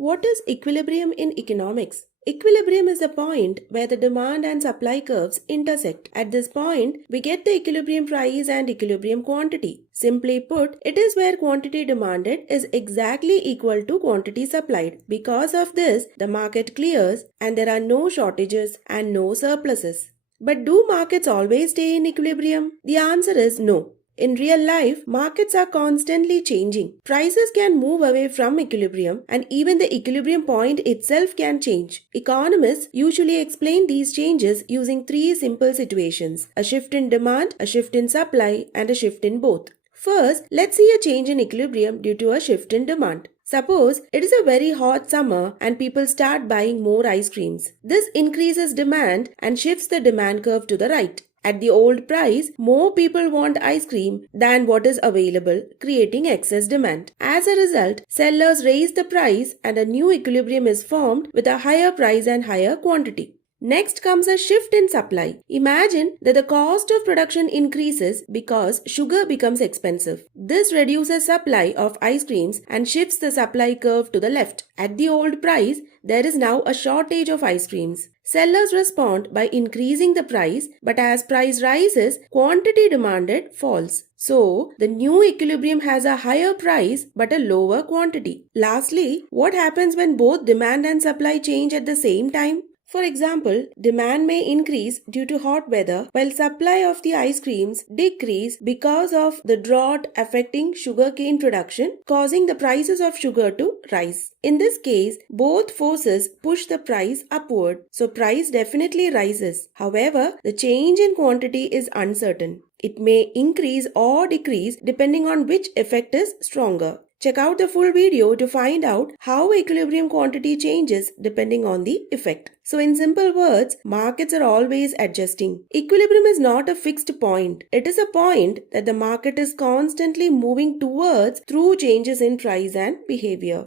What is equilibrium in economics? Equilibrium is the point where the demand and supply curves intersect. At this point, we get the equilibrium price and equilibrium quantity. Simply put, it is where quantity demanded is exactly equal to quantity supplied. Because of this, the market clears and there are no shortages and no surpluses. But do markets always stay in equilibrium? The answer is no. In real life, markets are constantly changing. Prices can move away from equilibrium, and even the equilibrium point itself can change. Economists usually explain these changes using three simple situations: a shift in demand, a shift in supply, and a shift in both. First, let's see a change in equilibrium due to a shift in demand. Suppose it is a very hot summer and people start buying more ice creams. This increases demand and shifts the demand curve to the right. At the old price, more people want ice cream than what is available, creating excess demand. As a result, sellers raise the price and a new equilibrium is formed with a higher price and higher quantity. Next comes a shift in supply. Imagine that the cost of production increases because sugar becomes expensive. This reduces supply of ice creams and shifts the supply curve to the left. At the old price, there is now a shortage of ice creams. Sellers respond by increasing the price, but as price rises, quantity demanded falls. So, the new equilibrium has a higher price but a lower quantity. Lastly, what happens when both demand and supply change at the same time? For example, demand may increase due to hot weather while supply of the ice creams decrease because of the drought affecting sugarcane production, causing the prices of sugar to rise. In this case, both forces push the price upward, so price definitely rises. However, the change in quantity is uncertain. It may increase or decrease depending on which effect is stronger. Check out the full video to find out how equilibrium quantity changes depending on the effect. So in simple words, markets are always adjusting. Equilibrium is not a fixed point. It is a point that the market is constantly moving towards through changes in price and behavior.